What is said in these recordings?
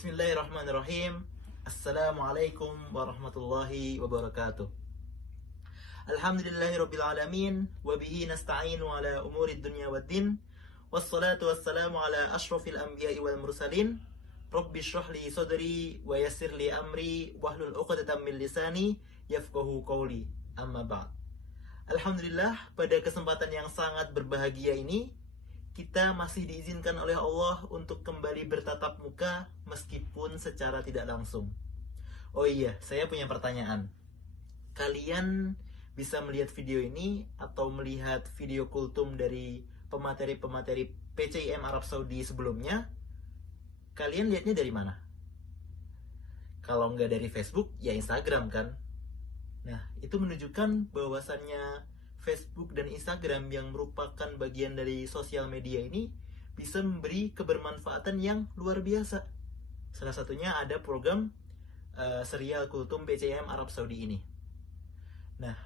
Bismillahirrahmanirrahim. Assalamualaikum warahmatullahi wabarakatuh. Alhamdulillahirabbil alamin wa bihi nasta'inu ala umurid dunya waddin. Wassalatu wassalamu ala asyrafil anbiya'i wal mursalin. Rabbi shrah li sadri wa yassir li amri wahlul 'uqdatam min lisani yafqahu qawli. Amma ba'd. Alhamdulillah, pada kesempatan yang sangat berbahagia ini kita masih diizinkan oleh Allah untuk kembali bertatap muka meskipun secara tidak langsung. Oh iya, saya punya pertanyaan. Kalian bisa melihat video ini atau melihat video kultum dari pemateri-pemateri PCIM Arab Saudi sebelumnya? Kalian lihatnya dari mana? Kalau nggak dari Facebook, ya Instagram kan? Nah, itu menunjukkan bahwasannya Facebook dan Instagram yang merupakan bagian dari sosial media ini bisa memberi kebermanfaatan yang luar biasa. Salah satunya ada program serial kultum PCIM Arab Saudi ini. Nah,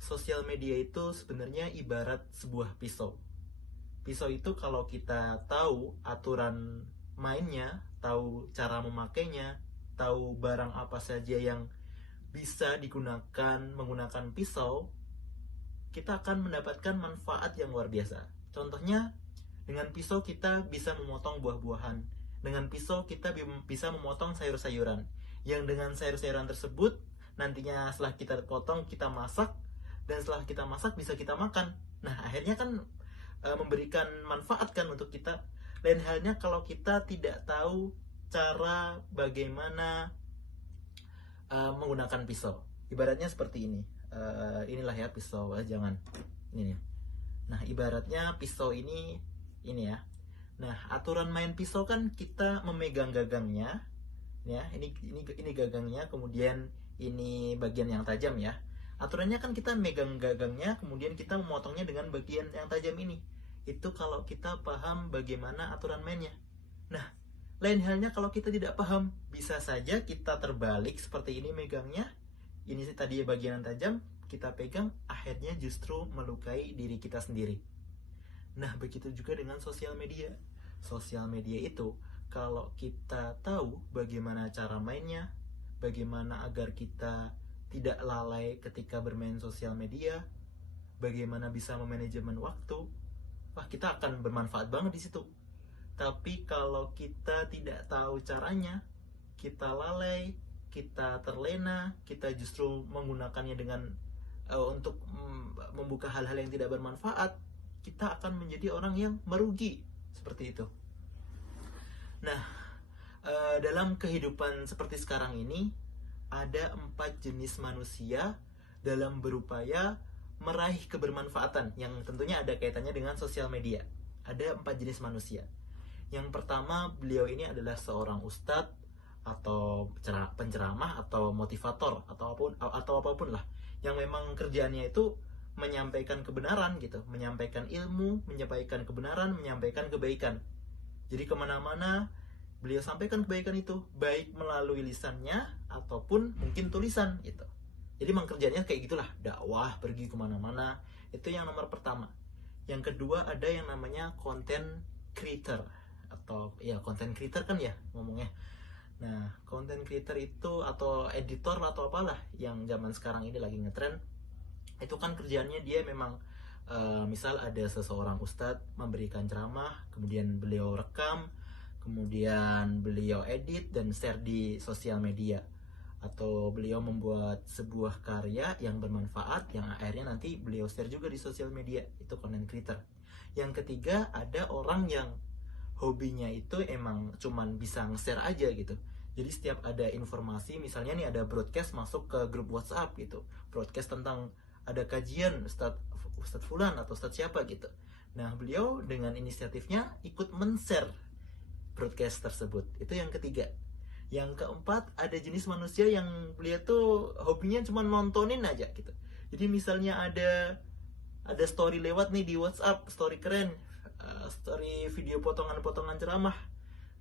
sosial media itu sebenarnya ibarat sebuah pisau. Pisau itu kalau kita tahu aturan mainnya, tahu cara memakainya, tahu barang apa saja yang bisa digunakan menggunakan pisau, kita akan mendapatkan manfaat yang luar biasa. Contohnya, dengan pisau kita bisa memotong buah-buahan. Dengan pisau kita bisa memotong sayur-sayuran. Yang dengan sayur-sayuran tersebut, nantinya setelah kita potong, kita masak. Dan setelah kita masak, bisa kita makan. Nah, akhirnya kan memberikan manfaat kan untuk kita. Lain halnya kalau kita tidak tahu cara bagaimana menggunakan pisau. Ibaratnya seperti ini. Inilah ya pisau, jangan ini. Nah, ibaratnya pisau ini ya. Nah, aturan main pisau kan kita memegang gagangnya, ya. Ini gagangnya, kemudian ini bagian yang tajam ya. Aturannya kan kita megang gagangnya, kemudian kita memotongnya dengan bagian yang tajam ini. Itu kalau kita paham bagaimana aturan mainnya. Nah, lain halnya kalau kita tidak paham, bisa saja kita terbalik seperti ini megangnya. Ini tadi bagian yang tajam, kita pegang, akhirnya justru melukai diri kita sendiri. Nah, begitu juga dengan sosial media. Sosial media itu, kalau kita tahu bagaimana cara mainnya, bagaimana agar kita tidak lalai ketika bermain sosial media, bagaimana bisa memanajemen waktu, wah, kita akan bermanfaat banget di situ. Tapi kalau kita tidak tahu caranya, kita lalai, kita terlena, kita justru menggunakannya dengan untuk membuka hal-hal yang tidak bermanfaat, kita akan menjadi orang yang merugi seperti itu. Nah, dalam kehidupan seperti sekarang ini ada 4 jenis manusia dalam berupaya meraih kebermanfaatan yang tentunya ada kaitannya dengan sosial media. Ada 4 jenis manusia. Yang pertama, beliau ini adalah seorang ustadz atau penceramah atau motivator atau apapun lah, yang memang kerjaannya itu menyampaikan kebenaran gitu, menyampaikan ilmu, menyampaikan kebenaran, menyampaikan kebaikan. Jadi kemana-mana beliau sampaikan kebaikan itu, baik melalui lisannya ataupun mungkin tulisan gitu. Jadi memang kerjanya kayak gitulah, dakwah, pergi kemana-mana. Itu yang nomor pertama. Yang kedua ada yang namanya content creator, atau ya content creator kan ya ngomongnya. Nah, content creator itu atau editor atau apalah yang zaman sekarang ini lagi ngetren, itu kan kerjaannya dia memang misal ada seseorang ustadz memberikan ceramah, kemudian beliau rekam, kemudian beliau edit dan share di sosial media, atau beliau membuat sebuah karya yang bermanfaat yang akhirnya nanti beliau share juga di sosial media. Itu content creator. Yang ketiga ada orang yang hobinya itu emang cuman bisa nge-share aja gitu. Jadi setiap ada informasi, misalnya nih ada broadcast masuk ke grup WhatsApp gitu, broadcast tentang ada kajian Ustadz Fulan atau Ustadz siapa gitu. Nah, beliau dengan inisiatifnya ikut men-share broadcast tersebut. Itu yang ketiga. Yang keempat, ada jenis manusia yang beliau tuh hobinya cuma nontonin aja gitu. Jadi misalnya ada story lewat nih di WhatsApp, story keren, story video potongan-potongan ceramah.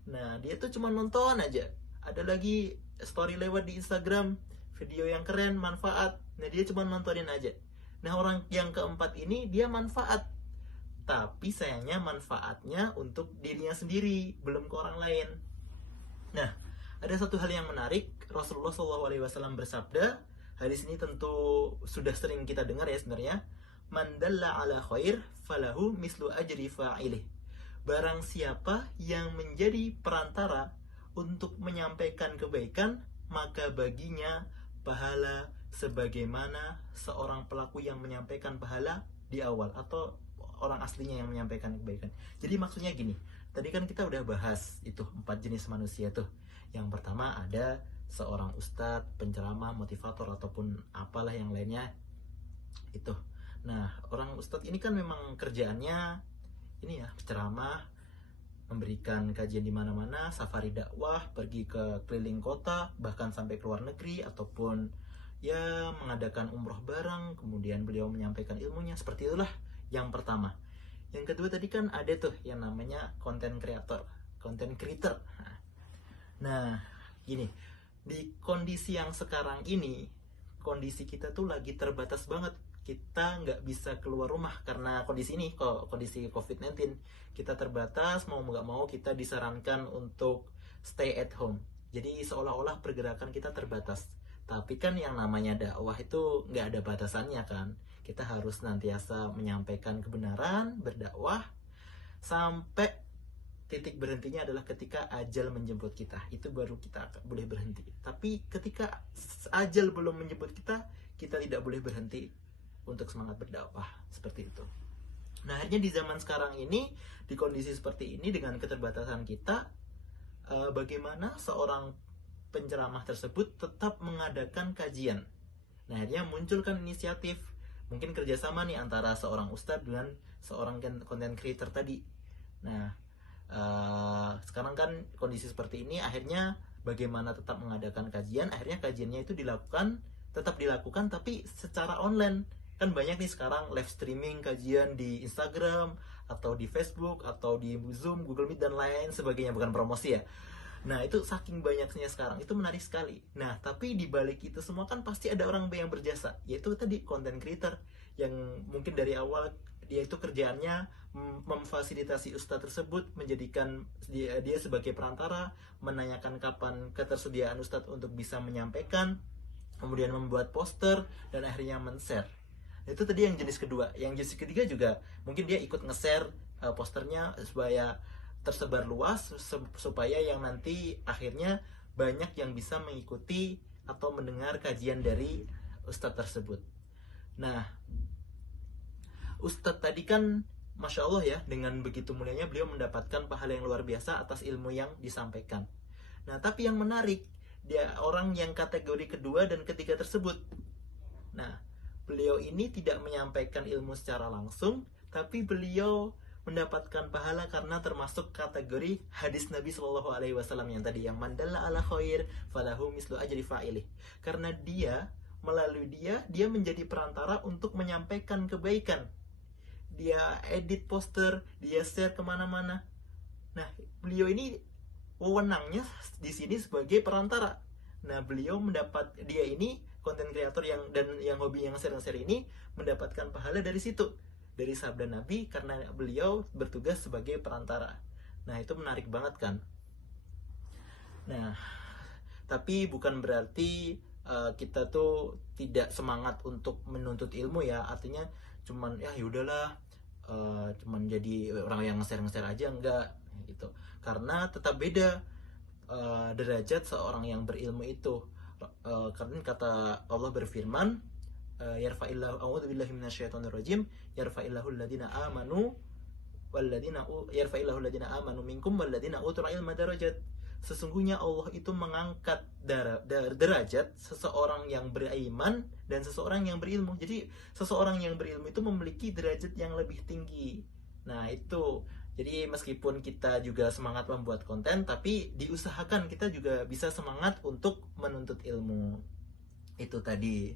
Nah, dia tuh cuma nonton aja. Ada lagi story lewat di Instagram, video yang keren, manfaat. Nah, dia cuma nontonin aja. Nah, orang yang keempat ini dia manfaat. Tapi sayangnya manfaatnya untuk dirinya sendiri, belum ke orang lain. Nah, ada satu hal yang menarik. Rasulullah SAW bersabda, hadis ini tentu sudah sering kita dengar ya sebenarnya. Man dalla ala khair falahu mislu ajri fa'ilih. Barang siapa yang menjadi perantara untuk menyampaikan kebaikan, maka baginya pahala sebagaimana seorang pelaku yang menyampaikan pahala di awal, atau orang aslinya yang menyampaikan kebaikan. Jadi maksudnya gini, tadi kan kita udah bahas itu 4 jenis manusia tuh. Yang pertama ada seorang ustadz, penceramah, motivator, ataupun apalah yang lainnya itu. Nah, orang ustadz ini kan memang kerjaannya ini ya, ceramah, memberikan kajian di mana-mana, safari dakwah, pergi ke keliling kota, bahkan sampai ke luar negeri, ataupun ya mengadakan umroh bareng, kemudian beliau menyampaikan ilmunya. Seperti itulah yang pertama. Yang kedua tadi kan ada tuh yang namanya content creator, content creator. Nah, gini, di kondisi yang sekarang ini, kondisi kita tuh lagi terbatas banget. Kita nggak bisa keluar rumah karena kondisi ini, kondisi COVID-19. Kita terbatas, mau nggak mau kita disarankan untuk stay at home. Jadi seolah-olah pergerakan kita terbatas. Tapi kan yang namanya dakwah itu nggak ada batasannya kan. Kita harus senantiasa menyampaikan kebenaran, berdakwah, sampai titik berhentinya adalah ketika ajal menjemput kita. Itu baru kita boleh berhenti. Tapi ketika ajal belum menjemput kita, kita tidak boleh berhenti untuk semangat berdakwah. Seperti itu. Nah, akhirnya di zaman sekarang ini, di kondisi seperti ini, dengan keterbatasan kita, bagaimana seorang penceramah tersebut tetap mengadakan kajian. Nah, akhirnya munculkan inisiatif, mungkin kerjasama nih antara seorang ustadz dengan seorang content creator tadi. Nah, sekarang kan kondisi seperti ini, akhirnya bagaimana tetap mengadakan kajian. Akhirnya kajiannya itu tetap dilakukan tapi secara online. Kan banyak nih sekarang live streaming kajian di Instagram atau di Facebook atau di Zoom, Google Meet dan lain sebagainya, bukan promosi ya. Nah, itu saking banyaknya sekarang, itu menarik sekali. Nah, tapi di balik itu semua kan pasti ada orang yang berjasa, yaitu tadi content creator yang mungkin dari awal dia itu kerjaannya memfasilitasi ustadz tersebut, menjadikan dia sebagai perantara, menanyakan kapan ketersediaan ustadz untuk bisa menyampaikan, kemudian membuat poster, dan akhirnya men-share. Itu tadi yang jenis kedua. Yang jenis ketiga juga mungkin dia ikut nge-share posternya supaya tersebar luas, supaya yang nanti akhirnya banyak yang bisa mengikuti atau mendengar kajian dari ustadz tersebut. Nah, ustadz tadi kan Masya Allah ya, dengan begitu mulianya beliau mendapatkan pahala yang luar biasa atas ilmu yang disampaikan. Nah, tapi yang menarik, dia orang yang kategori kedua dan ketiga tersebut. Nah, beliau ini tidak menyampaikan ilmu secara langsung, tapi beliau mendapatkan pahala karena termasuk kategori hadis Nabi Shallallahu Alaihi Wasallam yang tadi, yang mandalla ala khair falahu mislu ajri fa'ilih. Karena melalui dia menjadi perantara untuk menyampaikan kebaikan. Dia edit poster, dia share kemana-mana. Nah, beliau ini wewenangnya di sini sebagai perantara. Nah, dia ini konten kreator yang hobi yang share ini mendapatkan pahala dari situ, dari sabda Nabi, karena beliau bertugas sebagai perantara. Nah, itu menarik banget kan. Nah, tapi bukan berarti kita tuh tidak semangat untuk menuntut ilmu ya. Artinya cuman ya yaudahlah, cuman jadi orang yang nge-share aja, enggak gitu. Karena tetap beda derajat seorang yang berilmu itu. Karena kata Allah berfirman, yarfa'illahu a'udzubillahi minasyaitonirrajim, yarfa'illahu alladhina amanu yarfa'illahu alladhina amanu minkum walladhina utul ilma darajat. Sesungguhnya Allah itu mengangkat derajat seseorang yang beriman dan seseorang yang berilmu. Jadi seseorang yang berilmu itu memiliki derajat yang lebih tinggi. Nah, itu. Jadi meskipun kita juga semangat membuat konten, tapi diusahakan kita juga bisa semangat untuk menuntut ilmu. Itu tadi.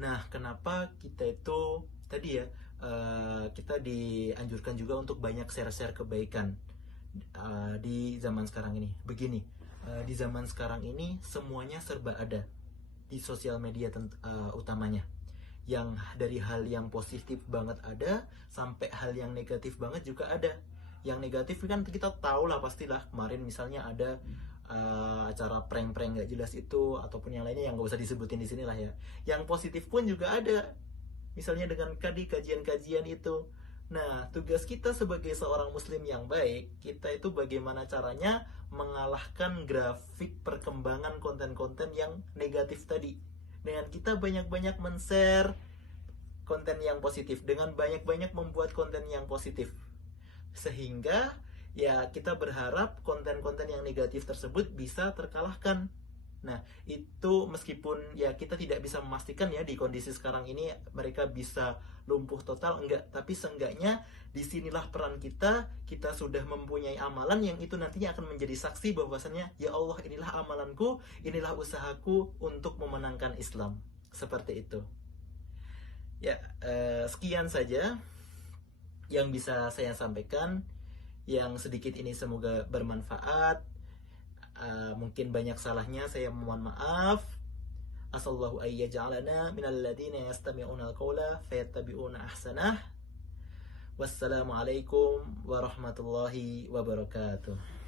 Nah, kenapa kita itu tadi ya, kita dianjurkan juga untuk banyak share-share kebaikan di zaman sekarang ini. Begini, di zaman sekarang ini semuanya serba ada di sosial media utamanya. Yang dari hal yang positif banget ada, sampai hal yang negatif banget juga ada. Yang negatif kan kita tahu lah, pastilah. Kemarin misalnya ada acara prank-prank nggak jelas itu ataupun yang lainnya yang nggak usah disebutin di sini lah ya. Yang positif pun juga ada, misalnya dengan tadi kajian-kajian itu. Nah, tugas kita sebagai seorang muslim yang baik, kita itu bagaimana caranya mengalahkan grafik perkembangan konten-konten yang negatif tadi. Dengan kita banyak-banyak men-share konten yang positif, dengan banyak-banyak membuat konten yang positif. Sehingga ya kita berharap konten-konten yang negatif tersebut bisa terkalahkan. Nah, itu meskipun ya kita tidak bisa memastikan ya di kondisi sekarang ini mereka bisa lumpuh total, enggak. Tapi seenggaknya disinilah peran kita. Kita sudah mempunyai amalan yang itu nantinya akan menjadi saksi bahwasannya, ya Allah, inilah amalanku, inilah usahaku untuk memenangkan Islam. Seperti itu. Ya, sekian saja yang bisa saya sampaikan. Yang sedikit ini semoga bermanfaat. Mungkin banyak salahnya, saya mohon maaf. Asallahu ayyaj'alana minal ladina yastami'una al-qawla fayattabi'una ahsanah. Wassalamualaikum warahmatullahi wabarakatuh.